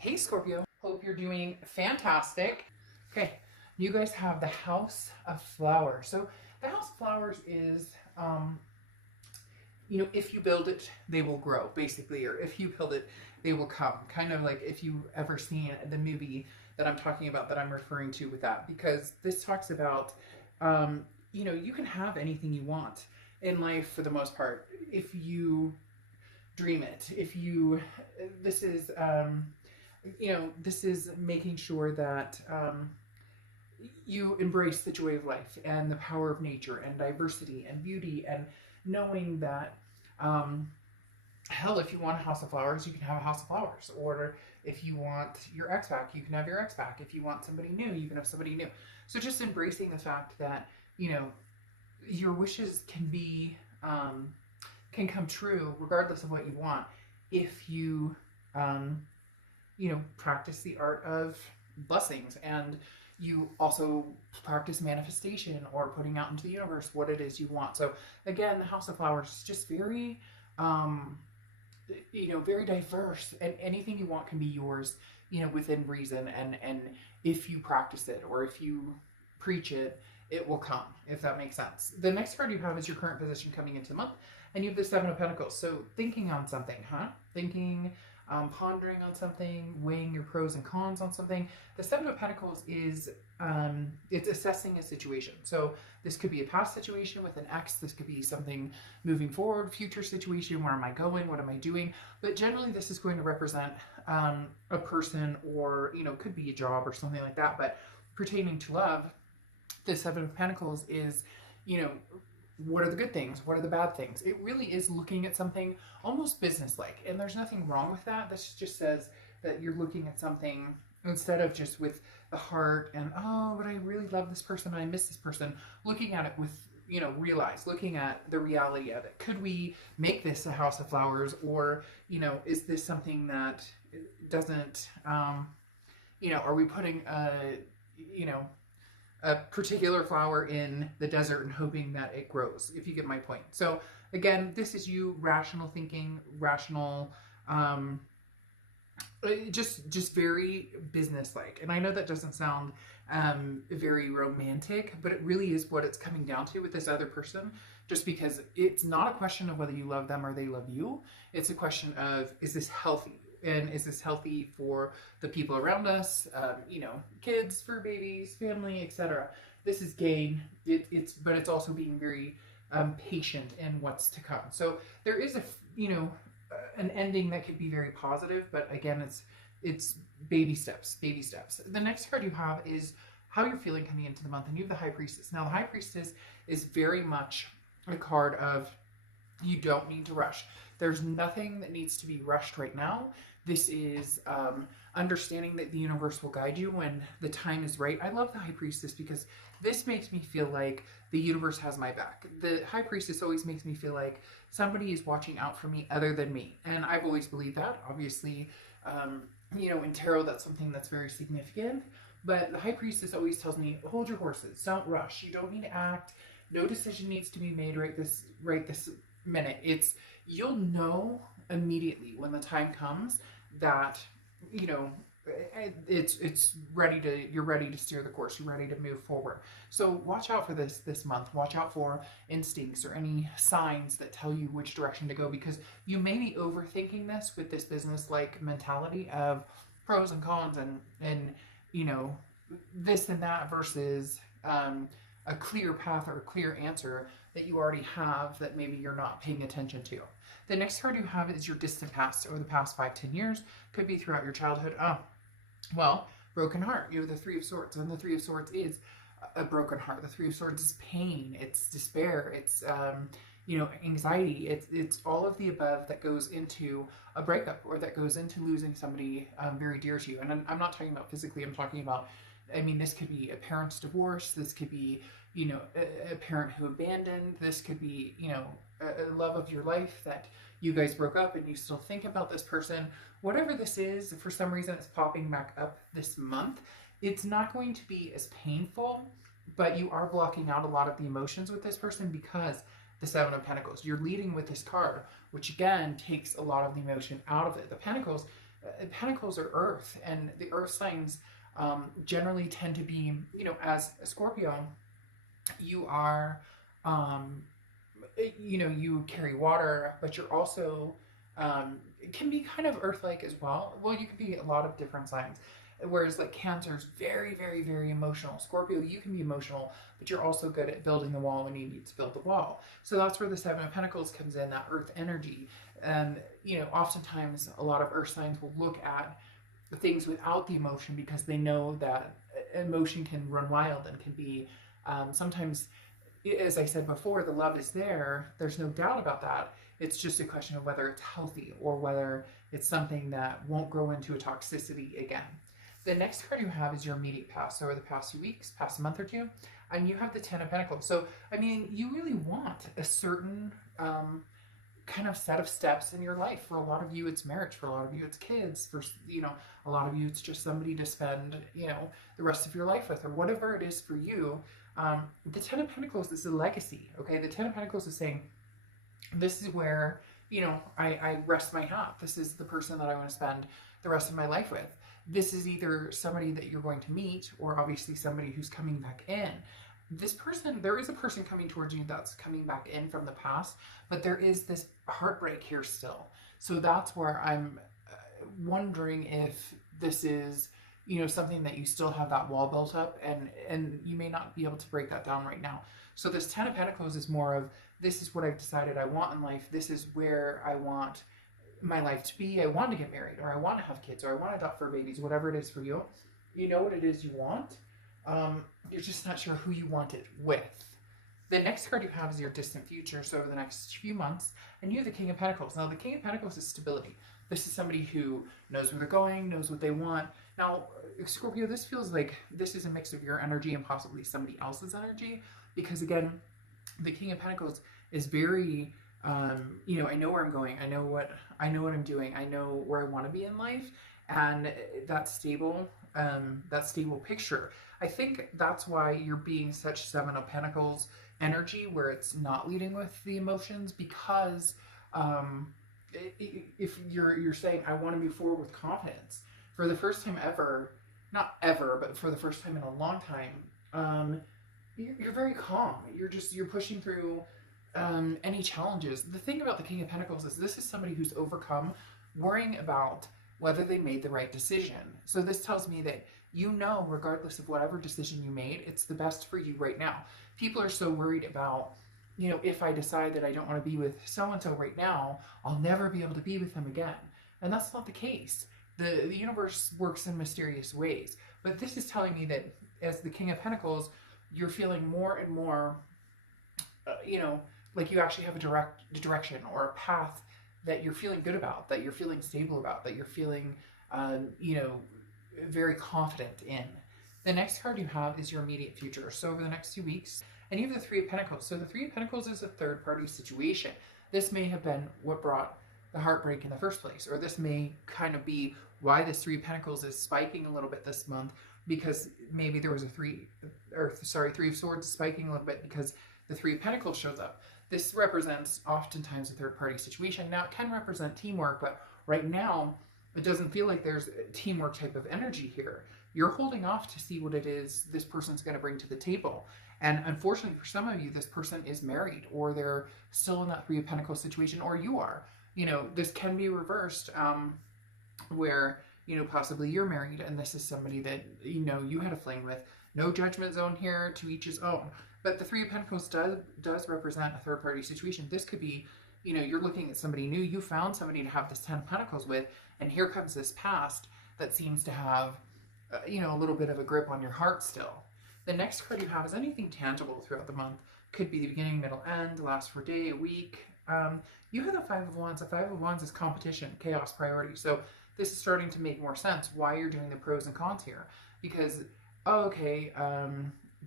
Hey Scorpio, hope you're doing fantastic. Okay, you guys have the House of Flowers. So the House of Flowers is, if you build it, they will grow, basically, or if you build it, they will come. Kind of like if you've ever seen the movie that I'm talking about, that I'm referring to with that, because this talks about, you can have anything you want in life for the most part if you dream it. If you, this is, this is making sure that you embrace the joy of life and the power of nature and diversity and beauty, and knowing that, hell, if you want a house of flowers, you can have a house of flowers. Or if you want your ex back, you can have your ex back. If you want somebody new, you can have somebody new. So just embracing the fact that, your wishes can be, can come true regardless of what you want if you, practice the art of blessings, and you also practice manifestation or putting out into the universe what it is you want. So again, the House of Flowers is just very, very diverse, and anything you want can be yours, within reason. And if you practice it or if you preach it, it will come, if that makes sense. The next card you have is your current position coming into the month, and you have the Seven of Pentacles. So thinking on something, Thinking, pondering on something, weighing your pros and cons on something. The Seven of Pentacles is, it's assessing a situation. So this could be a past situation with an ex. This could be something moving forward, future situation. Where am I going? What am I doing? But generally this is going to represent a person, or, could be a job or something like that. But pertaining to love, the Seven of Pentacles is, what are the good things? What are the bad things? It really is looking at something almost business-like. And there's nothing wrong with that. This just says that you're looking at something instead of just with the heart and, oh, but I really love this person, I miss this person. Looking at it with, looking at the reality of it. Could we make this a house of flowers? Or, is this something that doesn't, are we putting a particular flower in the desert and hoping that it grows, if you get my point. So again, this is you rational thinking, rational, just very business-like. And I know that doesn't sound very romantic, but it really is what it's coming down to with this other person, just because it's not a question of whether you love them or they love you. It's a question of, is this healthy? And is this healthy for the people around us? Kids, fur babies, family, etc. This is gain. But it's also being very patient in what's to come. So there is an ending that could be very positive, but again, it's baby steps, baby steps. The next card you have is how you're feeling coming into the month, and you have the High Priestess. Now, the High Priestess is very much a card of, you don't need to rush. There's nothing that needs to be rushed right now. This is understanding that the universe will guide you when the time is right. I love the High Priestess because this makes me feel like the universe has my back. The High Priestess always makes me feel like somebody is watching out for me other than me. And I've always believed that. Obviously, in tarot, that's something that's very significant. But the High Priestess always tells me, hold your horses. Don't rush. You don't need to act. No decision needs to be made right this minute. You'll know immediately when the time comes that, it's ready to, you're ready to steer the course, you're ready to move forward. So watch out for this month. Watch out for instincts or any signs that tell you which direction to go, because you may be overthinking this with this business-like mentality of pros and cons and this and that, versus a clear path or a clear answer that you already have that maybe you're not paying attention to. The next card you have is your distant past, or the past 5-10 years. Could be throughout your childhood. Broken heart. You have the Three of Swords, and the Three of Swords is a broken heart. The Three of Swords is pain. It's despair. It's anxiety. It's all of the above that goes into a breakup, or that goes into losing somebody very dear to you. And I'm not talking about physically. I'm talking about, this could be a parent's divorce. This could be, a parent who abandoned. This could be, a love of your life that you guys broke up and you still think about this person. Whatever this is, for some reason it's popping back up this month. It's not going to be as painful, but you are blocking out a lot of the emotions with this person because the Seven of Pentacles. You're leading with this card, which again takes a lot of the emotion out of it. The Pentacles Pentacles are earth, and the earth signs generally tend to be, as a Scorpio, you are, you carry water, but you're also, it can be kind of earth-like as well. Well, you can be a lot of different signs. Whereas like Cancer is very, very, very emotional. Scorpio, you can be emotional, but you're also good at building the wall when you need to build the wall. So that's where the Seven of Pentacles comes in, that earth energy. And, oftentimes a lot of earth signs will look at things without the emotion because they know that emotion can run wild and can be, sometimes, as I said before, the love is there. There's no doubt about that. It's just a question of whether it's healthy or whether it's something that won't grow into a toxicity again. The next card you have is your immediate past. So over the past few weeks, past month or two, and you have the Ten of Pentacles. So, I mean, you really want a certain kind of set of steps in your life. For a lot of you, it's marriage. For a lot of you, it's kids. For, a lot of you, it's just somebody to spend, the rest of your life with, or whatever it is for you. The Ten of Pentacles is a legacy, okay? The Ten of Pentacles is saying, this is where, I rest my hat. This is the person that I want to spend the rest of my life with. This is either somebody that you're going to meet, or obviously somebody who's coming back in. This person, there is a person coming towards you that's coming back in from the past, but there is this heartbreak here still. So that's where I'm wondering if this is, something that you still have that wall built up, and you may not be able to break that down right now. So this Ten of Pentacles is more of, this is what I've decided I want in life. This is where I want my life to be. I want to get married, or I want to have kids, or I want to adopt fur babies, whatever it is for you. You know what it is you want. You're just not sure who you want it with. The next card you have is your distant future. So over the next few months, and you have the King of Pentacles. Now the King of Pentacles is stability. This is somebody who knows where they're going, knows what they want. Now, Scorpio, this feels like this is a mix of your energy and possibly somebody else's energy, because again, the King of Pentacles is very, I know where I'm going. I know what I'm doing. I know where I want to be in life, and that stable picture. I think that's why you're being such Seven of Pentacles energy, where it's not leading with the emotions, because if you're saying, I want to move forward with confidence for the first time ever, not ever, but for the first time in a long time, you're very calm. You're pushing through any challenges. The thing about the King of Pentacles is this is somebody who's overcome worrying about whether they made the right decision. So this tells me that regardless of whatever decision you made, it's the best for you right now. People are so worried about, if I decide that I don't want to be with so-and-so right now, I'll never be able to be with them again. And that's not the case. The universe works in mysterious ways. But this is telling me that as the King of Pentacles, you're feeling more and more, like you actually have a direction or a path that you're feeling good about, that you're feeling stable about, that you're feeling, very confident in. The next card you have is your immediate future. So over the next 2 weeks, and you have the Three of Pentacles. So the Three of Pentacles is a third-party situation. This may have been what brought the heartbreak in the first place, or this may kind of be why this Three of Pentacles is spiking a little bit this month, because maybe there was Three of Swords spiking a little bit because the Three of Pentacles shows up. This represents oftentimes a third-party situation. Now, it can represent teamwork, but right now, it doesn't feel like there's a teamwork type of energy here. You're holding off to see what it is this person's going to bring to the table. And unfortunately for some of you, this person is married, or they're still in that Three of Pentacles situation, or you are. This can be reversed, where, possibly you're married and this is somebody that, you had a fling with. No judgment zone here, to each his own. But the Three of Pentacles does represent a third-party situation. This could be, you're looking at somebody new. You found somebody to have this Ten of Pentacles with, and here comes this past that seems to have, a little bit of a grip on your heart still. The next card you have is anything tangible throughout the month. Could be the beginning, middle, end, last for a day, a week. You have the Five of Wands. The Five of Wands is competition, chaos, priority. So this is starting to make more sense why you're doing the pros and cons here. Because,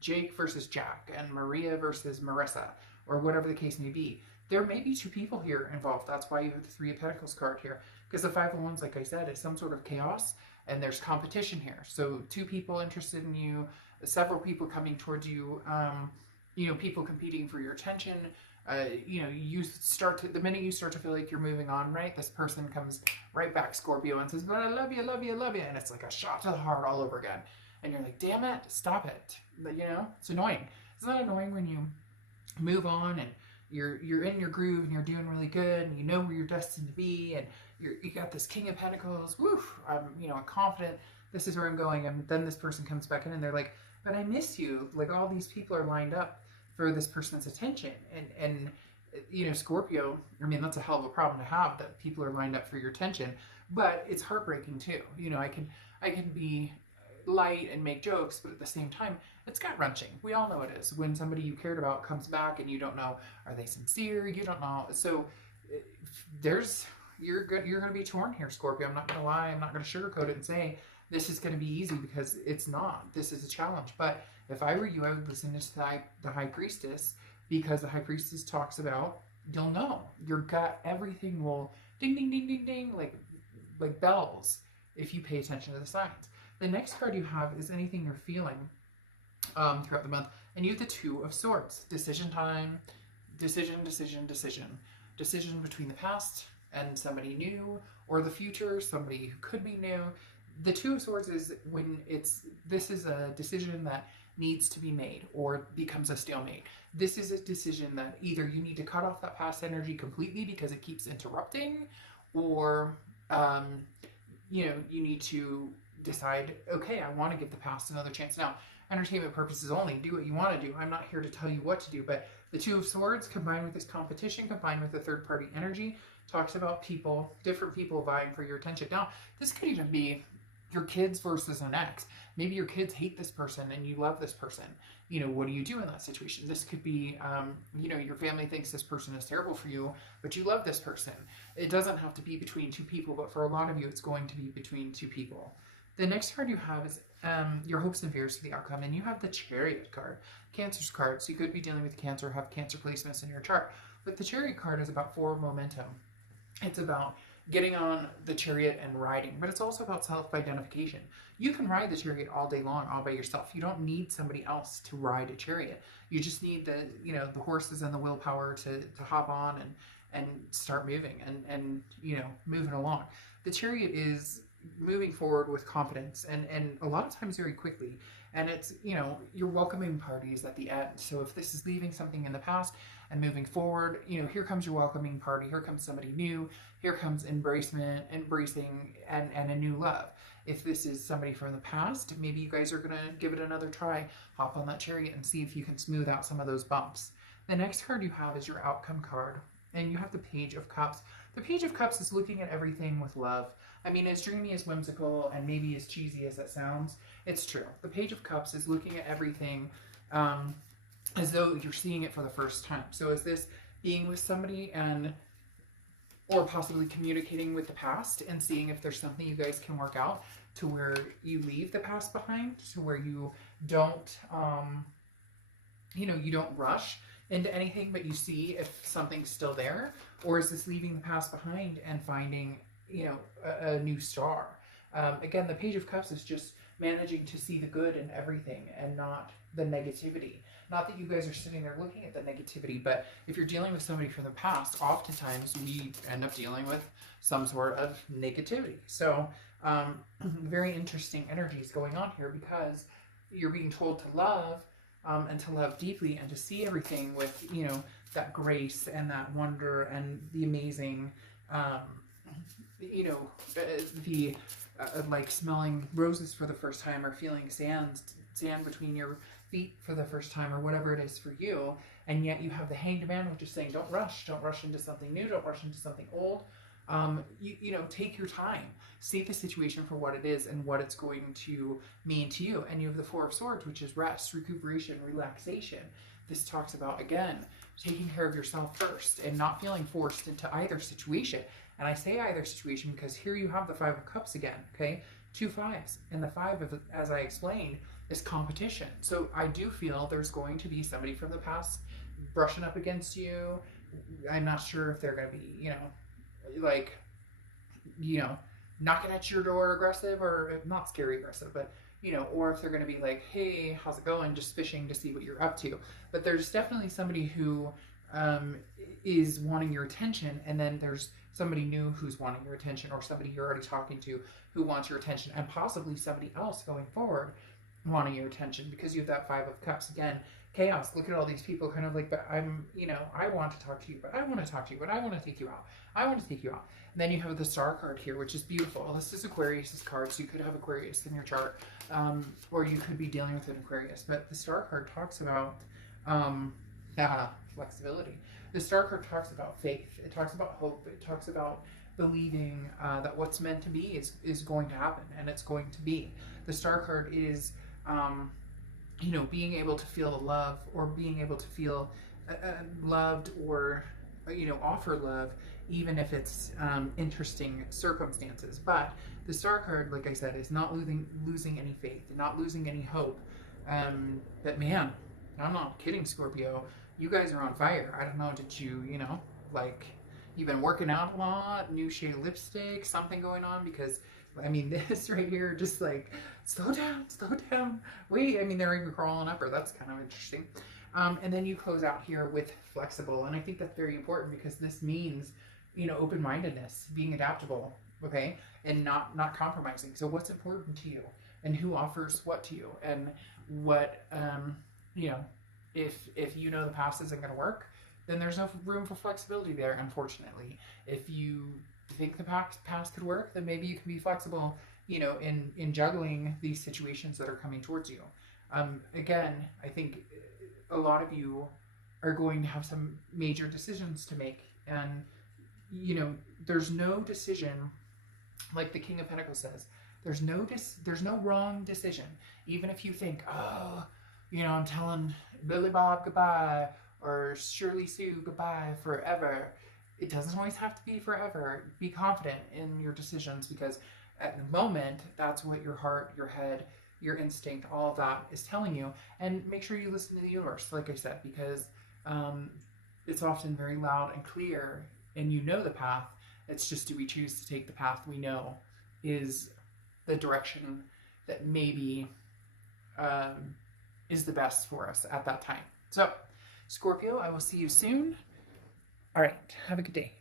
Jake versus Jack, and Maria versus Marissa, or whatever the case may be. There may be two people here involved. That's why you have the Three of Pentacles card here. Because the Five of Wands, like I said, is some sort of chaos, and there's competition here. So two people interested in you, several people coming towards you, people competing for your attention, You know, the minute you start to feel like you're moving on, right, this person comes right back, Scorpio, and says, but I love you, I love you, I love you. And it's like a shot to the heart all over again. And you're like, damn it, stop it. But, you know, it's annoying. It's not annoying when you move on and you're in your groove and you're doing really good and you know where you're destined to be and you got this King of Pentacles, woof, I'm, you know, confident, this is where I'm going. And then this person comes back in and they're like, but I miss you. Like, all these people are lined up for this person's attention. And you know, Scorpio, I mean, that's a hell of a problem to have, that people are lined up for your attention, but it's heartbreaking too. You know, I can be light and make jokes, but at the same time, it's gut-wrenching. We all know it is. When somebody you cared about comes back and you don't know, are they sincere? You don't know. So you're going to be torn here, Scorpio. I'm not going to lie. I'm not going to sugarcoat it and say this is going to be easy, because it's not. This is a challenge. But if I were you, I would listen to the High Priestess, because the High Priestess talks about, you'll know. Your gut, everything will ding, ding, ding, ding, ding, like bells, if you pay attention to the signs. The next card you have is anything you're feeling throughout the month. And you have the Two of Swords. Decision time, decision, decision, decision. Decision between the past and somebody new, or the future, somebody who could be new. The Two of Swords is when this is a decision that needs to be made or becomes a stalemate. This is a decision that either you need to cut off that past energy completely because it keeps interrupting, or you know, you need to decide, okay, I want to give the past another chance. Now, entertainment purposes only, do what you want to do. I'm not here to tell you what to do, but the Two of Swords combined with this competition, combined with the third party energy, talks about people, different people vying for your attention. Now, this could even be your kids versus an ex. Maybe your kids hate this person and you love this person. You know, what do you do in that situation? This could be, you know, your family thinks this person is terrible for you, but you love this person. It doesn't have to be between two people, but for a lot of you, it's going to be between two people. The next card you have is your hopes and fears for the outcome, and you have the Chariot card, Cancer's card. So you could be dealing with Cancer, have Cancer placements in your chart. But the Chariot card is about forward momentum. It's about getting on the chariot and riding, but it's also about self-identification. You can ride the chariot all day long, all by yourself. You don't need somebody else to ride a chariot. You just need the, you know, the horses and the willpower to hop on and start moving and, you know, moving along. The chariot is moving forward with confidence and a lot of times very quickly. And it's, you know, you're welcoming parties at the end. So if this is leaving something in the past and moving forward, you know, here comes your welcoming party. Here comes somebody new. Here comes embracing and a new love. If this is somebody from the past, maybe you guys are going to give it another try. Hop on that chariot and see if you can smooth out some of those bumps. The next card you have is your outcome card. And you have the Page of Cups. The Page of Cups is looking at everything with love. I mean, as dreamy, as whimsical, and maybe as cheesy as that sounds, it's true. The Page of Cups is looking at everything as though you're seeing it for the first time. So is this being with somebody or possibly communicating with the past and seeing if there's something you guys can work out to where you leave the past behind, to where you don't, you know, you don't rush into anything, but you see if something's still there? Or is this leaving the past behind and finding, you know, a new star? Again, the Page of Cups is just managing to see the good in everything and not the negativity. Not that you guys are sitting there looking at the negativity, but if you're dealing with somebody from the past, oftentimes we end up dealing with some sort of negativity. So very interesting energies going on here, because you're being told to love and to love deeply and to see everything with, you know, that grace and that wonder and the amazing, you know, the like smelling roses for the first time, or feeling sand between your feet for the first time, or whatever it is for you. And yet you have the Hanged Man, which is saying, don't rush into something new, don't rush into something old. You know, take your time, see the situation for what it is and what it's going to mean to you. And you have the Four of Swords, which is rest, recuperation, relaxation. This talks about, again, taking care of yourself first and not feeling forced into either situation. And I say either situation because here you have the Five of Cups again, okay? 2 fives. And the 5, of, as I explained, is competition. So I do feel there's going to be somebody from the past brushing up against you. I'm not sure if they're going to be, you know, like, you know, knocking at your door aggressive, or not scary aggressive, but, you know, or if they're going to be like, hey, how's it going? Just fishing to see what you're up to. But there's definitely somebody who is wanting your attention, and then there's somebody new who's wanting your attention, or somebody you're already talking to who wants your attention, and possibly somebody else going forward wanting your attention, because you have that Five of Cups. Again, chaos. Look at all these people kind of like, but I'm, I want to talk to you, but I want to talk to you, but I want to take you out. I want to take you out. And then you have the Star card here, which is beautiful. This is Aquarius's card, so you could have Aquarius in your chart, or you could be dealing with an Aquarius. But the Star card talks about flexibility. The Star card talks about faith. It talks about hope. It talks about believing that what's meant to be is going to happen, and it's going to be. The Star card is, being able to feel the love, or being able to feel loved, or, offer love, even if it's interesting circumstances. But the Star card, like I said, is not losing any faith, not losing any hope. But man, I'm not kidding, Scorpio. You guys are on fire. I don't know, did you, you've been working out a lot, new shade of lipstick, something going on? Because, this right here, just like, slow down. Wait, they're even crawling up her. That's kind of interesting. And then you close out here with flexible. And I think that's very important, because this means, open-mindedness, being adaptable, okay? And not compromising. So what's important to you, and who offers what to you, and what, if the past isn't going to work, then there's no room for flexibility there, unfortunately. If you think the past could work, then maybe you can be flexible, in juggling these situations that are coming towards you. Again, I think a lot of you are going to have some major decisions to make, and, there's no decision, like the King of Pentacles says, there's no wrong decision. Even if you think, I'm telling Billy Bob goodbye, or Shirley Sue goodbye forever. It doesn't always have to be forever. Be confident in your decisions, because at the moment, that's what your heart, your head, your instinct, all of that is telling you. And make sure you listen to the universe, like I said, because it's often very loud and clear, and the path. It's just, do we choose to take the path we know is the direction that maybe is the best for us at that time. So, Scorpio, I will see you soon. All right, have a good day.